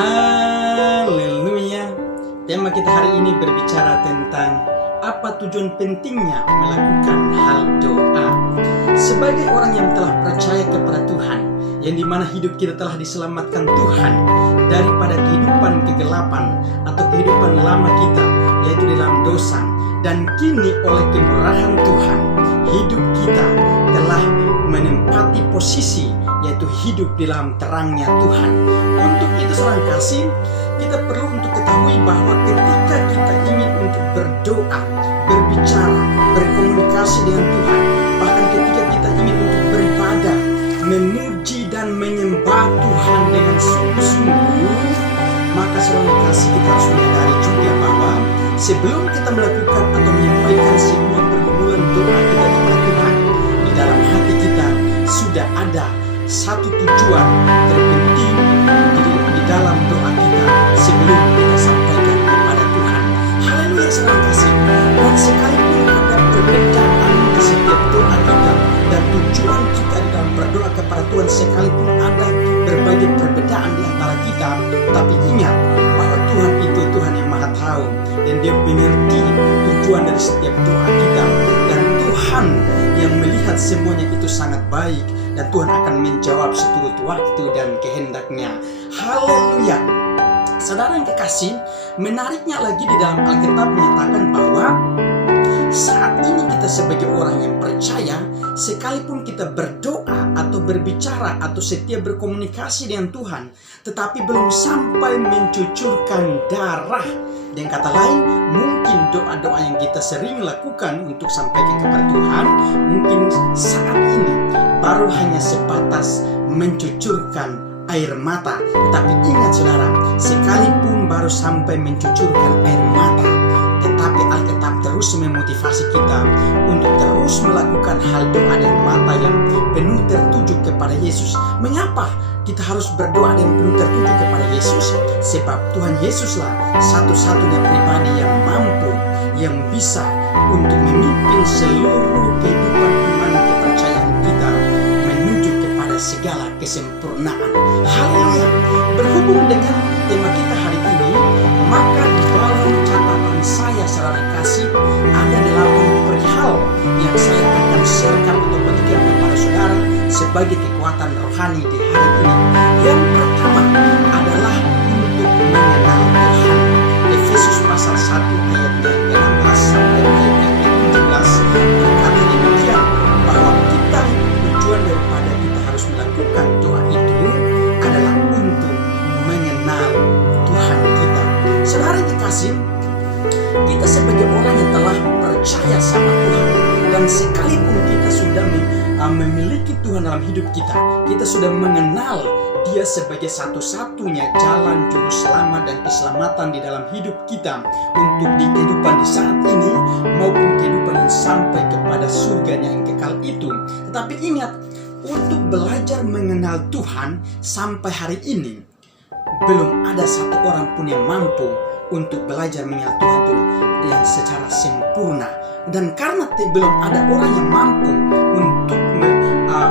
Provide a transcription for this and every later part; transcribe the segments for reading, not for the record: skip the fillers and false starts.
Haleluya. Tema kita hari ini berbicara tentang apa tujuan pentingnya melakukan hal doa. Sebagai orang yang telah percaya kepada Tuhan, yang dimana hidup kita telah diselamatkan Tuhan daripada kehidupan kegelapan atau kehidupan lama kita, yaitu di dalam dosa. Dan kini oleh kemurahan Tuhan, hidup kita telah menempati posisi, yaitu hidup di dalam terangnya Tuhan. Untuk itu saudara kasih, kita perlu untuk ketahui bahwa ketika kita ingin untuk berdoa, berbicara, berkomunikasi dengan Tuhan, bahkan ketika kita ingin untuk beribadah, memuji dan menyembah Tuhan dengan sungguh-sungguh, maka saudara kasih, kita harus menyadari juga bahwa sebelum kita melakukan atau menyampaikan sebuah pergumulan doa kita kepada Tuhan, di dalam hati kita sudah ada satu tujuan terpenting di dalam doa kita sebelum kita sampaikan kepada Tuhan. Haleluya saudara kasih. Dan sekalipun ada perbedaan di setiap doa kita dan tujuan kita di dalam berdoa kepada Tuhan, sekalipun ada berbagai perbedaan di antara kita, tapi ingat bahwa Tuhan itu Tuhan yang Maha Tahu dan Dia mengerti tujuan dari setiap doa kita, dan Tuhan yang melihat semuanya itu sangat baik, dan Tuhan akan menjawab seturut waktu dan kehendaknya. Haleluya. Saudara yang kekasih, menariknya lagi di dalam Alkitab menyatakan bahwa saat ini kita sebagai orang yang percaya, sekalipun kita berdoa atau berbicara atau setia berkomunikasi dengan Tuhan, tetapi belum sampai mencucurkan darah. Dengan kata lain, mungkin doa-doa yang kita sering lakukan untuk sampaikan kepada Tuhan, mungkin saat ini baru hanya sebatas mencucurkan air mata. Tetapi ingat saudara, sekalipun baru sampai mencucurkan air mata, tetapi Alkitab terus memotivasi kita untuk terus melakukan hal doa dengan mata yang penuh tertuju kepada Yesus. Mengapa kita harus berdoa dengan penuh tertuju kepada Yesus? Sebab Tuhan Yesuslah satu-satunya pribadi yang mampu, yang bisa untuk memimpin seluruh kehidupan iman kepercayaan kita menuju kepada segala kesempurnaan. Haleluya. Berhubung dengan tema kita hari ini, maka di dalam catatan saya saudara kasih, ada 8 perihal yang saya akan sharekan atau bagikan kepada saudara sebagai kekuatan rohani di hari ini. Yang pertama adalah untuk mengenal Tuhan. Efesus pasal 1 ayatnya 16 sampai ayatnya 17 berkata demikian, bahwa kita, tujuan daripada kita harus melakukan doa itu adalah untuk mengenal Tuhan kita. Saudara dikasih, kita sebagai orang yang telah percaya sama Tuhan, dan sekalipun kita sudah memiliki Tuhan dalam hidup kita, kita sudah mengenal Dia sebagai satu-satunya jalan juru selamat dan keselamatan di dalam hidup kita, untuk di kehidupan di saat ini maupun kehidupan yang sampai kepada surganya yang kekal itu. Tetapi ingat, untuk belajar mengenal Tuhan sampai hari ini belum ada satu orang pun yang mampu untuk belajar mengenal Tuhan itu dengan secara sempurna. Dan karena belum ada orang yang mampu untuk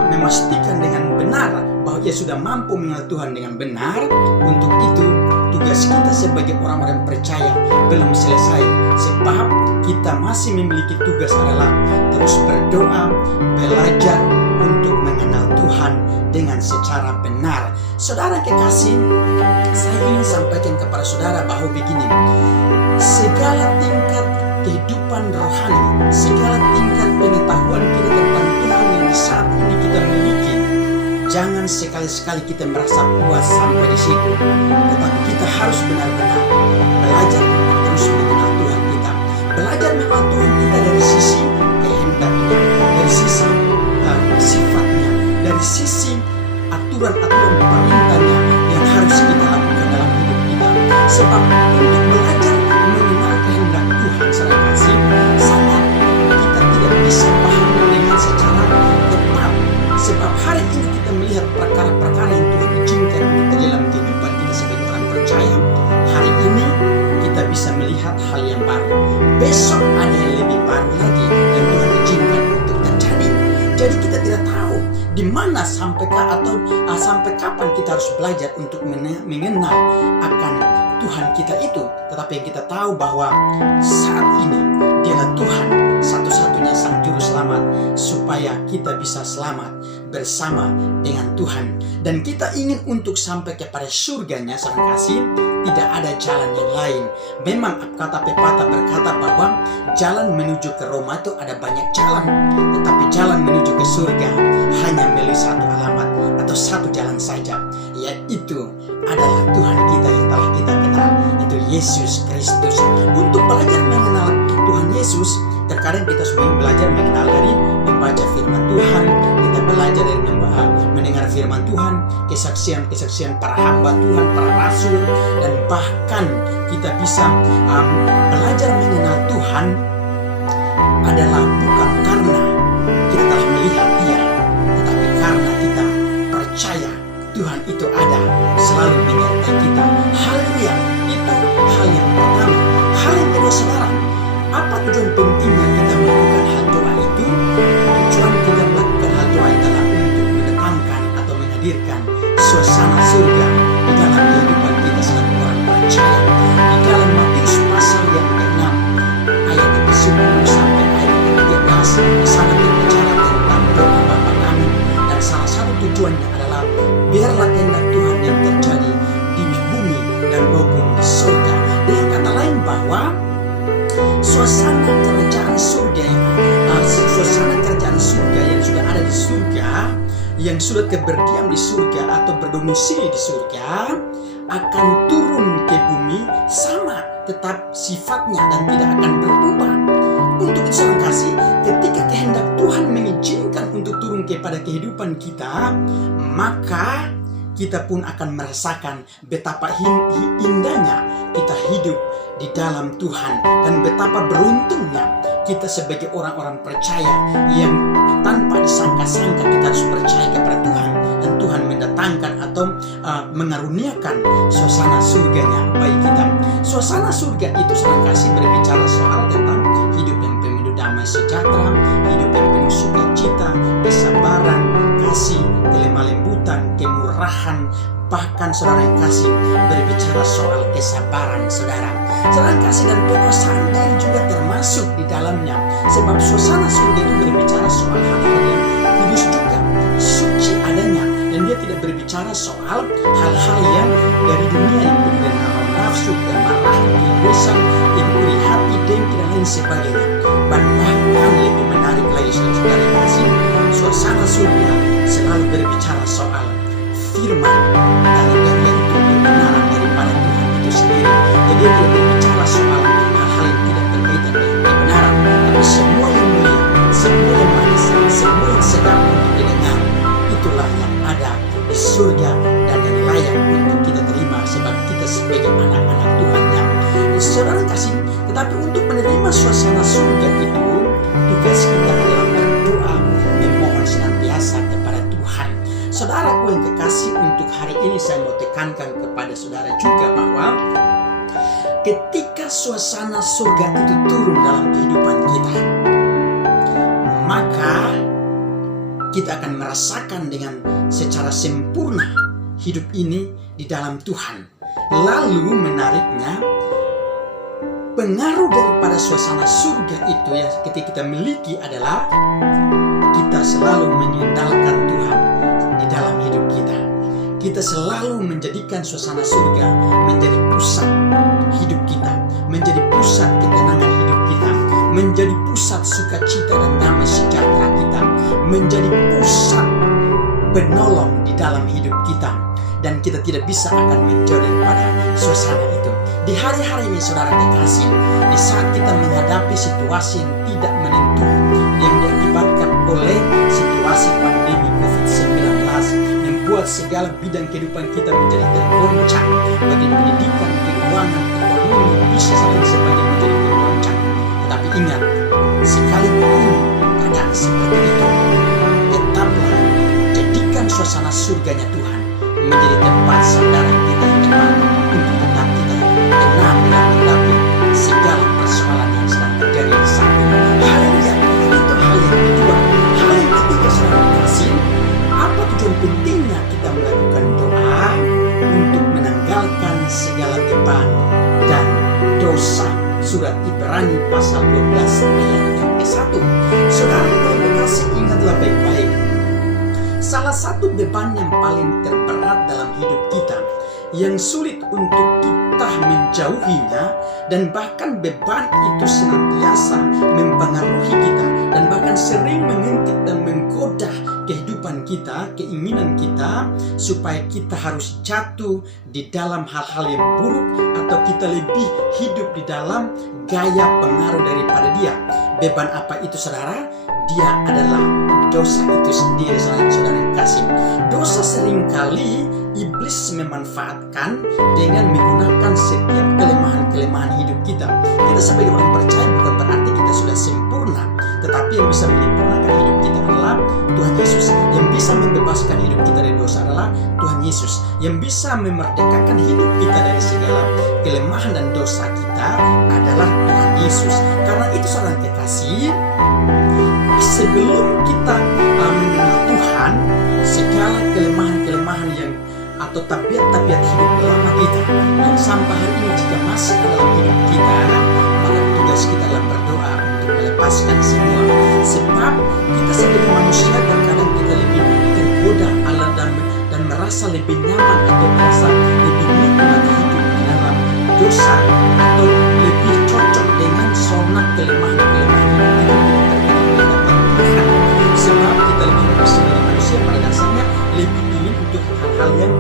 memastikan dengan benar bahwa ia sudah mampu mengenal Tuhan dengan benar, untuk itu tugas kita sebagai orang-orang percaya belum selesai. Sebab kita masih memiliki tugas adalah terus berdoa, belajar untuk mengenal Tuhan dengan secara benar. Saudara kekasih, saya ingin sampaikan kepada saudara bahwa begini, segala tingkat kehidupan rohani, segala tingkat pengetahuan kita tentang Tuhan yang di saat ini kita miliki, jangan sekali-sekali kita merasa puas sampai di situ. Tetapi kita harus benar-benar belajar untuk terus mengenal Tuhan kita. Belajar mengenal Tuhan kita dari sisi kehendaknya, dari sisi sifatnya, dari sisi aturan-aturan perintahnya yang harus kita lakukan dalam hidup kita. Sebab untuk belajar mengenal kehendak Tuhan, saudara kasih, sangat kita tidak bisa paham dengan secara tepat. Sebab hari ini kita melihat perkara-perkara yang Tuhan izinkan untuk dalam kehidupan kita sebagai orang percaya. Hari ini kita bisa melihat hal yang baru. Besok ada yang lebih baru lagi yang Tuhan izinkan untuk terjadi. Jadi kita tidak tahu di mana mana sampai kapan kita harus belajar untuk mengenal akan Tuhan kita itu. Tetapi yang kita tahu bahwa saat ini Dialah Tuhan satu-satunya Sang Juru Selamat, supaya kita bisa selamat bersama dengan Tuhan. Dan kita ingin untuk sampai kepada surganya, saudara kasih, tidak ada jalan yang lain. Memang kata pepatah berkata bahwa jalan menuju ke Roma itu ada banyak jalan, tetapi jalan menuju ke surga hanya melalui satu alamat atau satu jalan saja, yaitu adalah Tuhan kita yang telah kita kenal, itu Yesus Kristus. Untuk belajar mengenal Tuhan Yesus, terkadang kita semua belajar mengenal dari membaca firman Tuhan, kita belajar dari mendengar firman Tuhan, kesaksian para hamba Tuhan, para rasul, dan bahkan kita bisa belajar mengenal Tuhan adalah bukan karena kita telah melihat Dia, tetapi karena kita percaya Tuhan itu ada, selalu menyertai kita. Haleluya, itu hal yang pertama. Hal yang kedua, saudara, apa tujuan pentingnya kita melakukan hal doa itu? Tujuan kita melakukan hal doa adalah untuk mendatangkan atau menghadirkan suasana surga di dalam kehidupan kita sebagai orang percaya. Di dalam Matius pasal yang ke-6 ayat ke-10 sampai ayat ke-13, di sana berbicara tentang doa Bapa kami, dan salah satu tujuannya adalah biarlah kehendak Tuhan yang terjadi di bumi dan maupun di surga. Dengan kata lain bahwa suasana kerajaan surga yang sudah ada di surga, yang sudah berdiam di surga atau berdomisili di surga, akan turun ke bumi sama tetap sifatnya dan tidak akan berubah. Untuk itu, saudara kasih, ketika kehendak Tuhan mengizinkan untuk turun kepada kehidupan kita, maka kita pun akan merasakan betapa indahnya kita hidup di dalam Tuhan, dan betapa beruntungnya kita sebagai orang-orang percaya yang tanpa disangka-sangka kita harus percaya kepada Tuhan, dan Tuhan mendatangkan atau mengaruniakan suasana surganya bagi kita. Suasana surga itu sering kasih berbicara soal tentang hidup yang penuh damai sejahtera, hidup yang penuh sukacita, kesabaran, kasih, kelemah lembutan, kemurahan. Bahkan saudara yang kasih berbicara soal kesabaran saudara. Saudara yang kasih, dan penguasaan diri juga termasuk di dalamnya. Sebab suasana surga itu berbicara soal hal-hal yang kudus juga, suci adanya. Dan dia tidak berbicara soal hal-hal yang dari dunia yang penuh dengan hawa nafsu, kemarahan, egoisan, iri hati, dengki dan lain sebagainya. Bahkan lebih menarik lagi saudara yang kasih, suasana surga selalu berbicara soal firman dari bagian itu kebenaran daripada Tuhan itu sendiri. Jadi dia tidak berbicara soal hal-hal yang tidak berkaitan dengan kebenaran, tapi semua yang mulia, semua yang manis, semua yang sedap untuk didengar, itulah yang ada di surga dan yang layak untuk kita terima sebab kita sebagai anak-anak Tuhan-Nya. Saudara kasih, tetapi untuk menerima suasana surga itu, tugas kita adalah berdoa, memohon senantiasa kepada Tuhan. Saudaraku yang kekasih, untuk hari ini saya mau tekankan kepada saudara juga bahwa ketika suasana surga itu turun dalam kehidupan kita, maka kita akan merasakan dengan secara sempurna hidup ini di dalam Tuhan. Lalu menariknya, pengaruh daripada suasana surga itu yang ketika kita miliki adalah kita selalu menyandalkan Tuhan di dalam hidup kita. Kita selalu menjadikan suasana surga menjadi pusat hidup kita, menjadi pusat ketenangan hidup kita, menjadi pusat sukacita dan damai sejahtera kita, menjadi pusat penolong di dalam hidup kita. Dan kita tidak bisa akan menjauh daripada suasana itu. Di hari-hari ini saudara dikasih, di saat kita menghadapi situasi yang tidak menentu, yang diakibatkan oleh situasi pandemi COVID-19, membuat segala bidang kehidupan kita menjadi tergoncang, bagi pendidikan, keuangan, ekonomi, bisnis dan sebagainya menjadi tergoncang. Tetapi ingat, sekalipun keadaan seperti itu, tetaplah jadikan suasana surganya Tuhan menjadi tempat saudara kita yang tepat untuk tetap kita tenang dalam menghadapi segala persoalan yang sedang terjadi di sana. Haleluya, itu hal yang kedua. Hal yang ketiga, saudara kasih, apa segala beban dan dosa. Surat Ibrani pasal 12 ayat yang ke-1. Saudara yang terkasih, ingatlah baik-baik. Salah satu beban yang paling terberat dalam hidup kita, yang sulit untuk kita menjauhinya, dan bahkan beban itu senantiasa mempengaruhi kita dan bahkan sering mengintip dan menggoda kehidupan kita, keinginan kita, supaya kita harus jatuh di dalam hal-hal yang buruk atau kita lebih hidup di dalam gaya pengaruh daripada dia. Beban apa itu, saudara? Dia adalah dosa itu sendiri, saudara yang kasih. Dosa seringkali iblis memanfaatkan dengan menggunakan setiap kelemahan-kelemahan hidup kita. Kita sebagai orang percaya bukan berarti kita sudah sempurna, tetapi yang bisa menyempurnakan hidup kita adalah Tuhan Yesus. Yang bisa membebaskan hidup kita dari dosa adalah Tuhan Yesus. Yang bisa memerdekakan hidup kita dari segala kelemahan dan dosa kita adalah Tuhan Yesus. Karena itu, saudara kekasih, sebelum kita mengenal Tuhan, segala kelemahan-kelemahan yang atau tabiat-tabiat hidup lama kita yang sampai hari ini jika masih dalam hidup kita, maka tugas kita adalah berdoa untuk melepaskan semua. Sebab kita sebagai manusia terkadang kita lebih tergoda Allah dan merasa lebih nyaman atau merasa lebih nikmat hidup di dalam dosa, atau lebih cocok dengan zona kelemahan-kelemahan hidup kita dapat Tuhan. Sebab kita lebih sebagai manusia pada dasarnya lebih ingin untuk hal-hal yang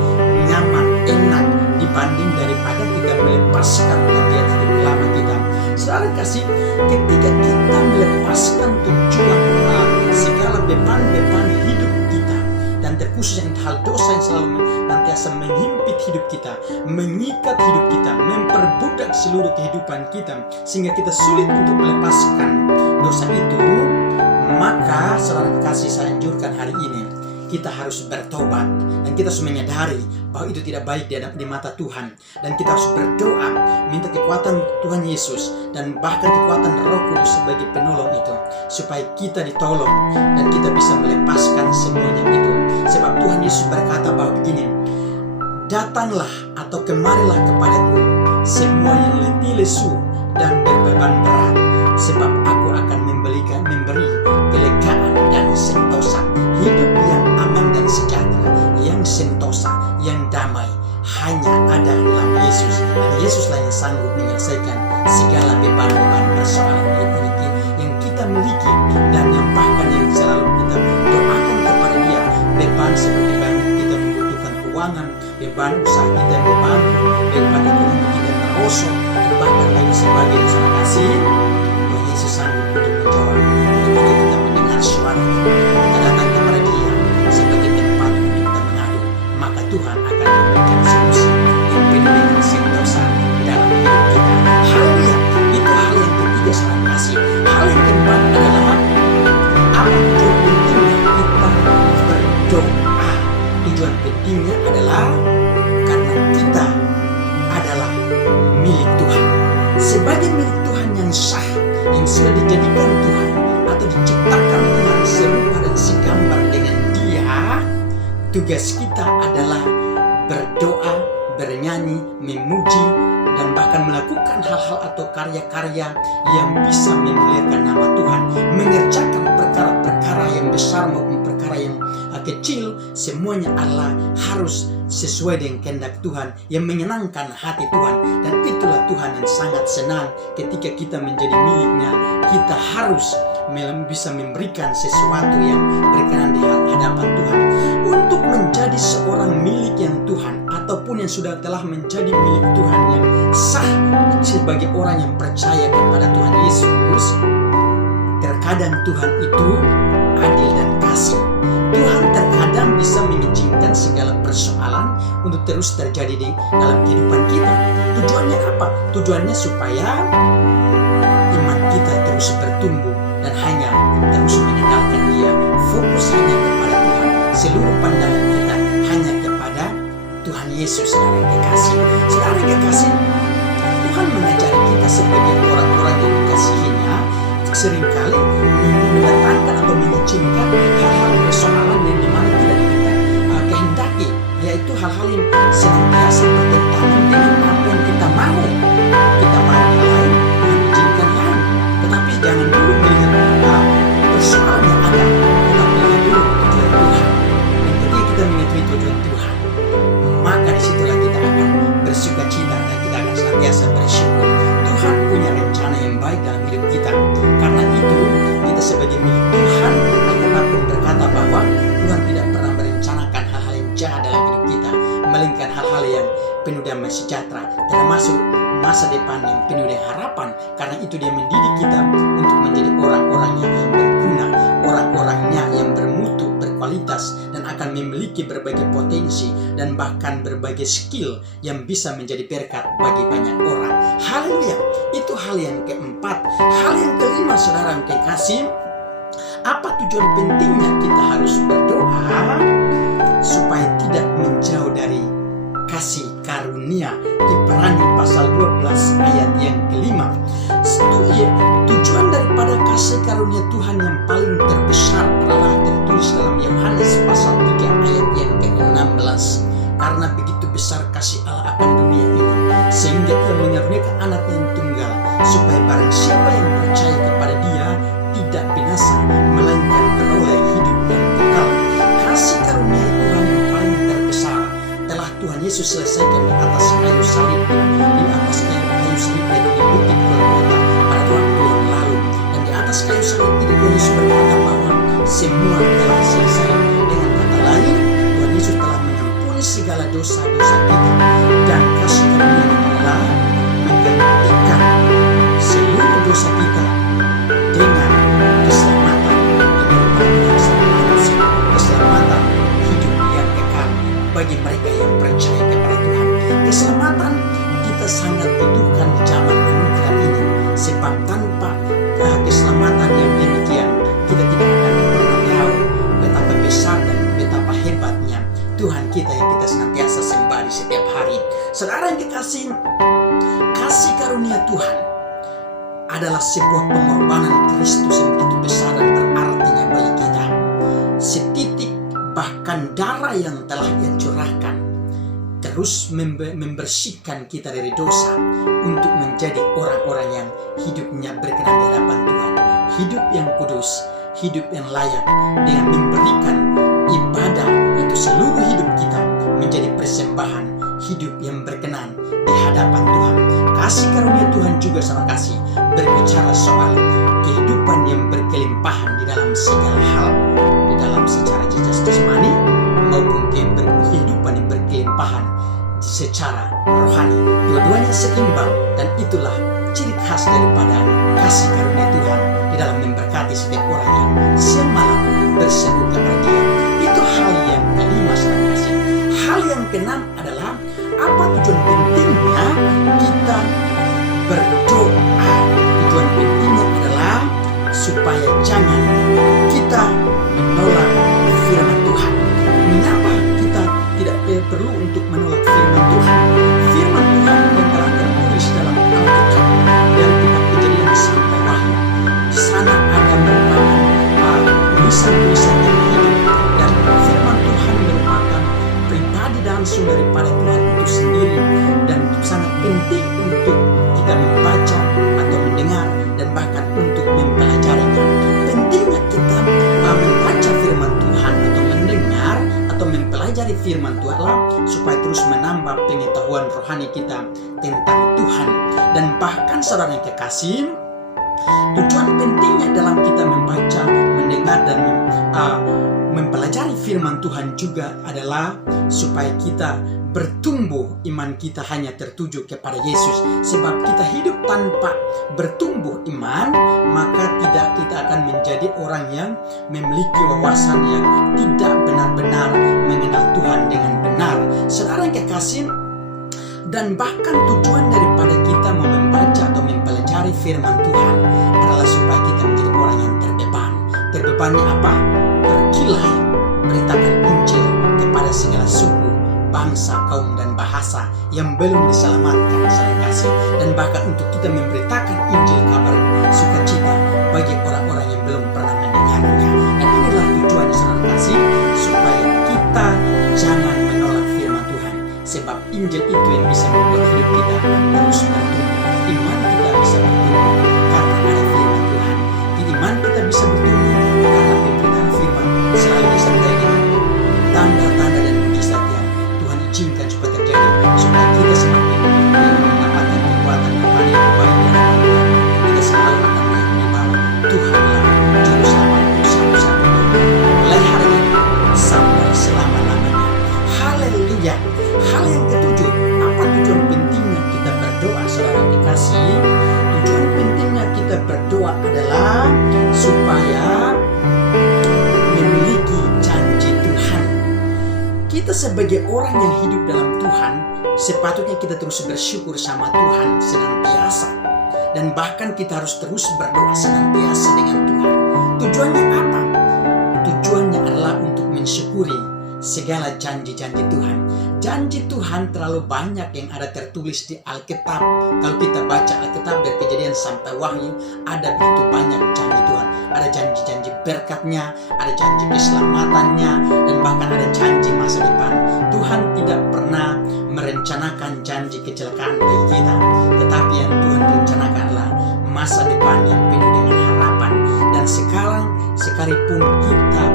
nyaman, enak dibanding daripada kita melepaskan tabiat hidup lama kita. Saudara kasih, ketika kita melepaskan tujuan segala beban-beban hidup kita, dan terkhusus yang hal dosa yang selalu nantiasa menghimpit hidup kita, mengikat hidup kita, memperbudak seluruh kehidupan kita, sehingga kita sulit untuk melepaskan dosa itu, maka saudara kasih, saya anjurkan hari ini kita harus bertobat dan kita harus menyadari bahwa itu tidak baik di mata Tuhan, dan kita harus berdoa minta kekuatan Tuhan Yesus dan bahkan kekuatan Roh Kudus sebagai penolong itu, supaya kita ditolong dan kita bisa melepaskan semuanya itu. Sebab Tuhan Yesus berkata bahwa begini, datanglah atau kemarilah kepadaku semua yang letih lesu dan berbeban berat, sebab aku akan memberi kelegaan dan sentosa. Hidup yang aman dan sejahtera, yang sentosa, yang damai, hanya ada dalam Yesus. Dan Yesuslah yang sanggup menyelesaikan segala beban-beban persoalan yang kita miliki, dan yang bahkan yang selalu kita doakan kepada Dia. Beban seperti kita membutuhkan keuangan, beban usaha kita, beban ekonomi kita merosot, dan bahkan lain sebagainya. Terima kasih, Tuhan Yesus sanggup untuk menjawab. Ketika kita mendengar suara-Nya, kita datang kepada Dia sebagai tempat untuk kita mengadu, maka Tuhan akan memberikan solusi yang penuh dengan sentosa dalam hidup kita. Haleluya. Itu hal yang ketiga, saudara kasih. Hal yang keempat adalah apa tujuan pentingnya kita berdoa. Tujuan pentingnya adalah karena kita adalah milik Tuhan. Sebagai milik Tuhan yang sah, yang sudah dijadikan Tuhan atau diciptakan Tuhan serupa dan segambar dengan Dia, tugas kita adalah berdoa, bernyanyi, memuji, dan bahkan melakukan hal-hal atau karya-karya yang bisa memuliakan nama Tuhan, mengerjakan perkara-perkara yang besar maupun perkara yang kecil. Semuanya adalah harus sesuai dengan kehendak Tuhan, yang menyenangkan hati Tuhan. Dan itulah Tuhan yang sangat senang ketika kita menjadi miliknya. Kita harus bisa memberikan sesuatu yang berkenan di hadapan Tuhan. Untuk menjadi seorang milik yang Tuhan, ataupun yang sudah telah menjadi milik Tuhan yang sah sebagai orang yang percaya kepada Tuhan Yesus, terkadang Tuhan itu adil dan kasih. Tuhan terkadang bisa mengizinkan segala persoalan untuk terus terjadi di dalam kehidupan kita. Tujuannya apa? Tujuannya supaya iman kita terus bertumbuh dan hanya terus mengenalkan Dia, fokus hanya kepada Tuhan, seluruh pandangan kita hanya kepada Tuhan Yesus. Saudara kekasih, saudara kekasih, Tuhan mengajari kita sebagai orang-orang yang dikasihinya seringkali mendatangkan atau mengizinkan hal-hal persoalan yang dimana tidak kita kehendaki, yaitu hal-hal yang senantiasa bertentangan dengan yang penuh damai sejahtera, termasuk masa depan yang penuh dengan harapan. Karena itu dia mendidik kita untuk menjadi orang-orangnya yang berguna, orang-orangnya yang bermutu, berkualitas, dan akan memiliki berbagai potensi dan bahkan berbagai skill yang bisa menjadi berkat bagi banyak orang. Haleluya. Itu hal yang keempat. Hal yang kelima, saudara yang kekasih, apa tujuan pentingnya kita harus berdoa? Supaya tidak menjauh dari kasih karunia. Ibrani pasal 12 ayat yang kelima. Tujuan daripada kasih karunia Tuhan yang paling terbesar adalah tertulis dalam Yohanes pasal 3 ayat yang ke-16. Karena begitu besar kasih Allah akan dunia ini, sehingga Ia mengaruniakan anak yang tunggal, supaya barang siapa yang percaya kepada Dia tidak binasa, melainkan beroleh hidup yang kekal. Kasih karunia Tuhan yang paling terbesar telah Tuhan Yesus selesaikan di atas kayu salib, di atas kayu salib yaitu di bukit Golgota pada waktu yang lalu. Dan di atas kayu salib itu Tuhan Yesus berkata bahwa semua telah selesai. Dengan kata lain, Tuhan Yesus telah mengampuni segala dosa-dosa kita, dan kasih karunia adalah menggantikan seluruh dosa kita dengan keselamatan, keselamatan hidup yang kekal bagi mereka yang percaya kepada Tuhan. Keselamatan kita sangat butuhkan di zaman anugerah ini, sebab tanpa keselamatan yang demikian kita tidak akan pernah tahu betapa besar dan betapa hebatnya Tuhan kita yang kita senantiasa sembah di setiap hari. Saudara yang kekasih, kasih karunia Tuhan adalah sebuah pengorbanan Kristus yang begitu besar dan berartinya bagi kita. Setitik bahkan darah yang telah Ia curahkan terus membersihkan kita dari dosa untuk menjadi orang-orang yang hidupnya berkenan di hadapan Tuhan. Hidup yang kudus, hidup yang layak, dengan memberikan ibadah itu seluruh hidup kita menjadi persembahan hidup yang berkenan di hadapan Tuhan. Kasih karunia Tuhan juga sama kasih berbicara soal kehidupan yang berkelimpahan di dalam segala hal, di dalam secara jasmani maupun kehidupan yang berkelimpahan secara rohani. Dua-duanya seimbang, dan itulah ciri khas daripada kasih karunia Tuhan di dalam memberkati setiap orang yang semalam berseru kepada Dia. Itu hal yang kelima, saudara kasih. Hal yang keenam adalah apa tujuan pentingnya kita berdoa. Tujuan pentingnya adalah supaya jangan kita menolak firman Tuhan. Mengapa kita tidak perlu untuk menolak firman Tuhan? Firman Tuhan yang telah tertulis dalam Alkitab dan kitab Kejadian sampai Wahyu. Di sana ada merupakan tulisan-tulisan yang hidup, dan firman Tuhan merupakan pribadi langsung daripada Tuhan itu sendiri, dan sangat penting untuk kita membaca atau mendengar dan bahkan untuk mempelajarinya. Pentingnya kita membaca firman Tuhan atau mendengar atau mempelajari firman Tuhan supaya terus menambah pengetahuan rohani kita tentang Tuhan. Dan bahkan saudara yang kekasih, tujuan pentingnya dalam kita membaca, mendengar dan mempelajari firman Tuhan juga adalah supaya kita bertumbuh, iman kita hanya tertuju kepada Yesus. Sebab kita hidup tanpa bertumbuh iman, maka tidak kita akan menjadi orang yang memiliki wawasan yang tidak benar-benar mengenal Tuhan dengan benar. Saudara yang kekasih, dan bahkan tujuan daripada kita membaca atau mempelajari firman Tuhan adalah supaya kita menjadi orang yang terbeban. Terbebannya apa? Pergilah, beritakan Injil kepada segala suku, bangsa, kaum, dan bahasa yang belum diselamatkan, saudara kasih. Dan bahkan untuk kita memberitakan Injil, kabar sukacita bagi orang-orang yang belum pernah mendengarnya. Dan inilah tujuannya, saudara kasih, supaya kita jangan menolak firman Tuhan. Sebab Injil itu yang bisa membuat hidup kita terus bertumbuh. Iman kita bisa bertumbuh karena ada firman Tuhan. Iman kita bisa bertumbuh karena pemberitaan firman selalu disertai dengan tanda-tanda dan mujizat yang Tuhan izinkan supaya terjadi, supaya kita semakin mendapatkan kekuatan rohani yang baik di hadapan Tuhan. Kita selalu akan meyakini bahwa Tuhanlah juru selamat satu-satunya, mulai hari ini sampai selama-lamanya. Haleluya. Hal yang ketujuh, kita sebagai orang yang hidup dalam Tuhan, sepatutnya kita terus bersyukur sama Tuhan senantiasa. Dan bahkan kita harus terus berdoa senantiasa dengan Tuhan. Tujuannya apa? Tujuannya adalah untuk mensyukuri segala janji-janji Tuhan. Janji Tuhan terlalu banyak yang ada tertulis di Alkitab. Kalau kita baca Alkitab dari Kejadian sampai Wahyu, ada begitu banyak janji Tuhan. Ada janji-janji berkatnya, ada janji keselamatannya, dan bahkan ada janji masa depan. Tuhan tidak pernah merencanakan janji kecelakaan bagi kita, tetapi yang Tuhan rencanakan adalah masa depan yang penuh dengan harapan. Dan sekalipun kita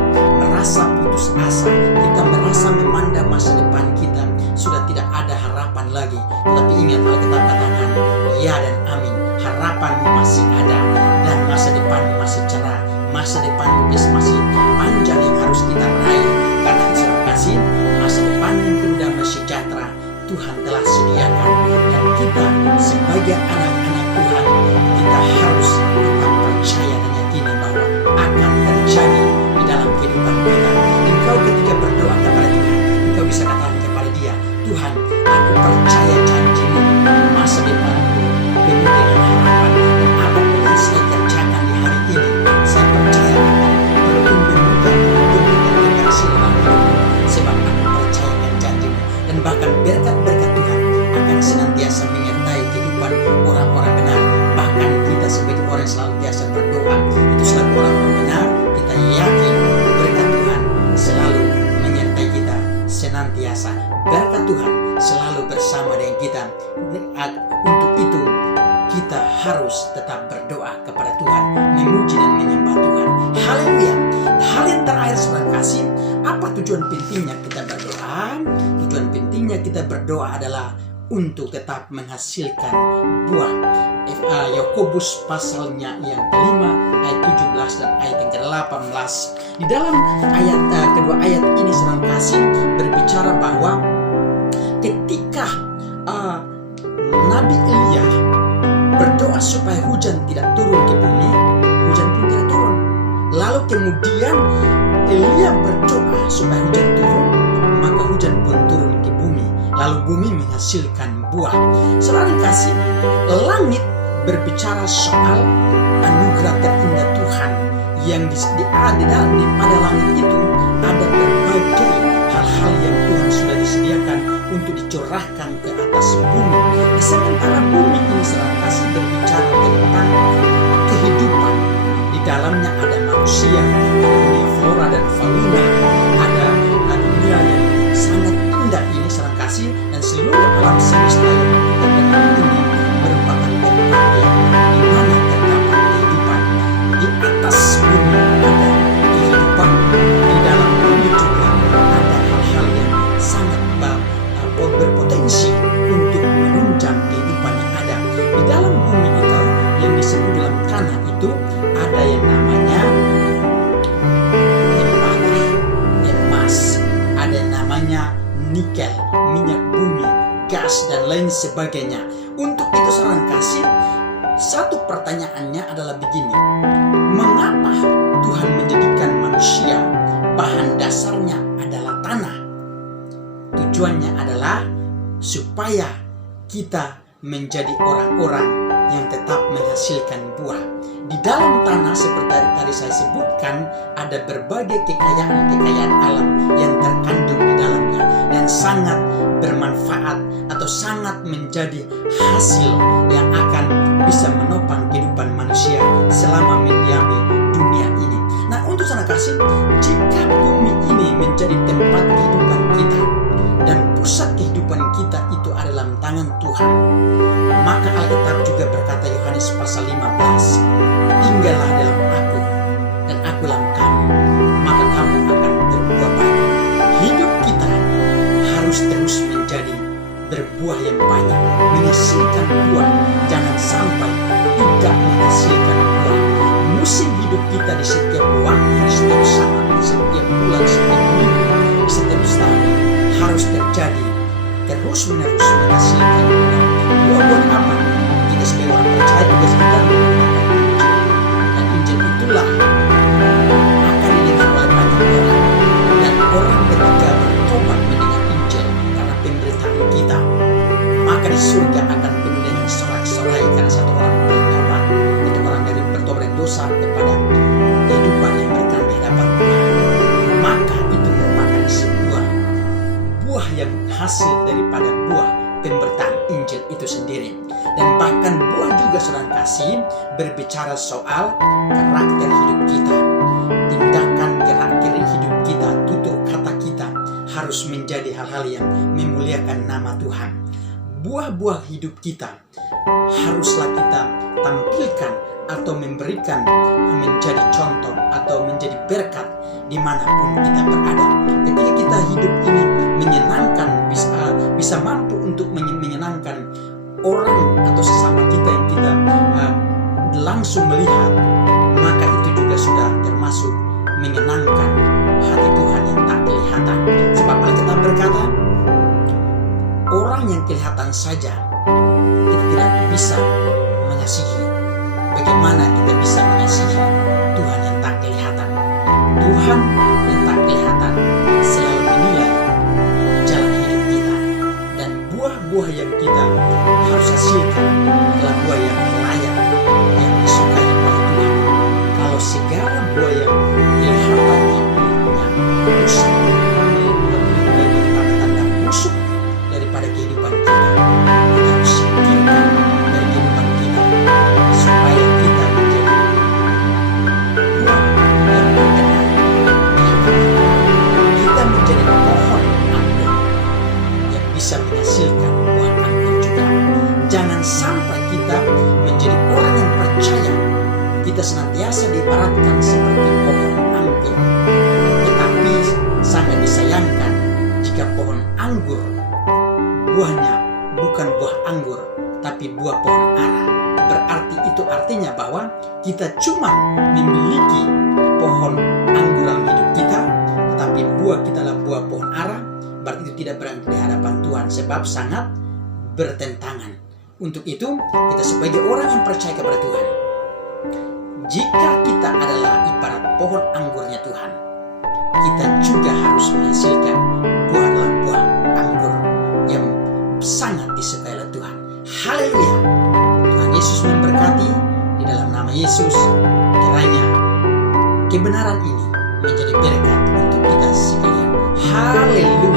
merasa putus asa, kita merasa memandang masa depan kita sudah tidak ada harapan lagi, tetapi ingat Alkitab katakan ya dan amin, harapanmu masih ada dan masa depanmu masih cerah, masa depanmu masih panjang yang harus kita raih. Karena saudara kasih, masa depan yang penuh damai sejahtera Tuhan telah sediakan, dan kita sebagai anak-anak Tuhan, kita harus tetap percaya dan yakini bahwa akan terjadi di dalam kehidupan kita. Engkau ketika berdoa kepada Tuhan, engkau bisa katakan kepada Dia, Tuhan, aku percaya janji-Mu, masa depanku penuh dengan harapan, dan apapun yang saya kerjakan di hari ini, saya percaya akan bertumbuh dan berkasih dalam hidupku, sebab aku percayakan janji-Mu. Dan bahkan berkat-berkat Tuhan akan senantiasa menyertai kehidupan orang-orang benar. Bahkan kita sebagai orang yang selalu biasa berdoa, itu selalu orang-orang benar, kita yakin berkat Tuhan selalu menyertai kita senantiasa. Berkat Tuhan selalu bersama dengan kita. Untuk itu kita harus tetap berdoa kepada Tuhan, memuji dan menyembah Tuhan. Haleluya. Hal yang terakhir saudara kasih, apa tujuan pentingnya kita berdoa? Tujuan pentingnya kita berdoa adalah untuk tetap menghasilkan buah. Yakobus pasalnya yang kelima ayat 17 dan ayat yang ke-18. Di dalam ayat kedua ayat ini saudara kasih berbicara bahwa ketika Nabi Elia berdoa supaya hujan tidak turun ke bumi, hujan pun tidak turun. Lalu kemudian Elia berdoa supaya hujan turun, maka hujan pun turun ke bumi. Lalu bumi menghasilkan buah. Saudara kasih, langit berbicara soal anugerah terindah Tuhan yang pada langit itu ada berbagai hal-hal yang Tuhan sudah disediakan untuk dicurahkan ke atas bumi. Sementara bumi ini saudara kasih berbicara tentang kehidupan. Di dalamnya ada manusia, ada dunia flora dan fauna, ada dunia yang sangat indah ini saudara kasih, dan seluruh alam semesta yang kita kenal ini merupakan tempat yang di mana terdapat kehidupan. Di atas bumi ada kehidupan, di dalam bumi juga ada hal-hal yang sangat berpotensi untuk menunjang kehidupan yang ada. Di dalam bumi itu yang disebut dalam tanah itu ada yang namanya tembaga, emas, ada yang namanya nikel, minyak bumi, gas dan lain sebagainya. Untuk itu saudara kasih, satu pertanyaannya adalah begini: mengapa Tuhan menjadikan manusia bahan dasarnya adalah tanah? Tujuannya adalah supaya kita menjadi orang-orang yang tetap menghasilkan buah. Di dalam tanah seperti tadi saya sebutkan, ada berbagai kekayaan alam yang terkandung di dalamnya dan sangat bermanfaat atau sangat menjadi hasil yang akan bisa menopang kehidupan manusia selama mendiami dunia ini. Nah, untuk saudara kasih, jika bumi ini menjadi tempat kehidupan kita dan pusat kehidupan kita itu adalah tangan Tuhan, maka Alkitab juga berkata, Yohanes pasal 15, tinggallah dalam aku dan aku dalam kamu, maka kamu akan berbuah banyak. Hidup kita harus terus menjadi berbuah yang banyak, menghasilkan buah, jangan sampai tidak menghasilkan buah. Musim hidup kita di setiap waktu, di setiap saat, di setiap bulan, di setiap minggu, di setiap tahun harus terjadi terus menerus menghasilkan buah. Buat apa? Kita sebagai orang percaya tugas kita menggunakan Injil, dan Injil itulah akan didengar oleh banyak orang, dan orang ketika bertobat mendengar di surga akan penuh dengan sorak-sorai karena satu orang bertobat, itu orang dari bertobat dari dosa kepada kehidupan yang berkenan di hadapan Tuhan. Maka itu merupakan sebuah buah yang hasil daripada buah pemberitaan Injil itu sendiri. Dan bahkan buah juga saudara kasih berbicara soal karakter hidup kita, tindakan gerak-gerik hidup kita, tutur kata kita harus menjadi hal-hal yang memuliakan nama Tuhan. Buah-buah hidup kita haruslah kita tampilkan atau memberikan menjadi contoh atau menjadi berkat dimanapun kita berada. Ketika kita hidup ini menyenangkan, bisa mampu untuk menyenangkan orang atau sesama kita yang kita langsung melihat, maka itu juga sudah termasuk menyenangkan hati Tuhan yang tak kelihatan. Sebab Alkitab berkata, orang yang kelihatan saja kita tidak bisa mengasihi. Bagaimana kita bisa mengasihi Tuhan yang tak kelihatan? Tuhan yang tak kelihatan selalu menilai jalan hidup kita, dan buah-buah yang kita harus hasilkan adalah buah yang layak, yang disukai oleh Tuhan. Kalau segala buah yang kelihatannya rusak, tanda busuk daripada kehidupan kita, kita harus singkirkan dari kehidupan kita supaya kita menjadi buah yang berkenan di hadapan Tuhan. Kita menjadi pohon anggur yang bisa menghasilkan buah anggur juga. Jangan sampai kita menjadi orang yang percaya kita senantiasa diibaratkan seperti pohon anggur, tetapi sangat disayangkan jika pohon anggur buahnya bukan buah anggur tapi buah pohon ara. Berarti itu artinya bahwa kita cuma memiliki pohon anggur dalam hidup kita, tetapi buah kita adalah buah pohon ara. Berarti itu tidak berada di hadapan Tuhan, sebab sangat bertentangan. Untuk itu kita sebagai orang yang percaya kepada Tuhan, jika kita adalah ibarat pohon anggurnya Tuhan, kita juga harus menghasilkan buah dalam buah anggur yang sangat disukai oleh Tuhan. Haleluya. Tuhan Yesus memberkati. Di dalam nama Yesus, kiranya kebenaran ini menjadi berkat untuk kita sekalian. Haleluya.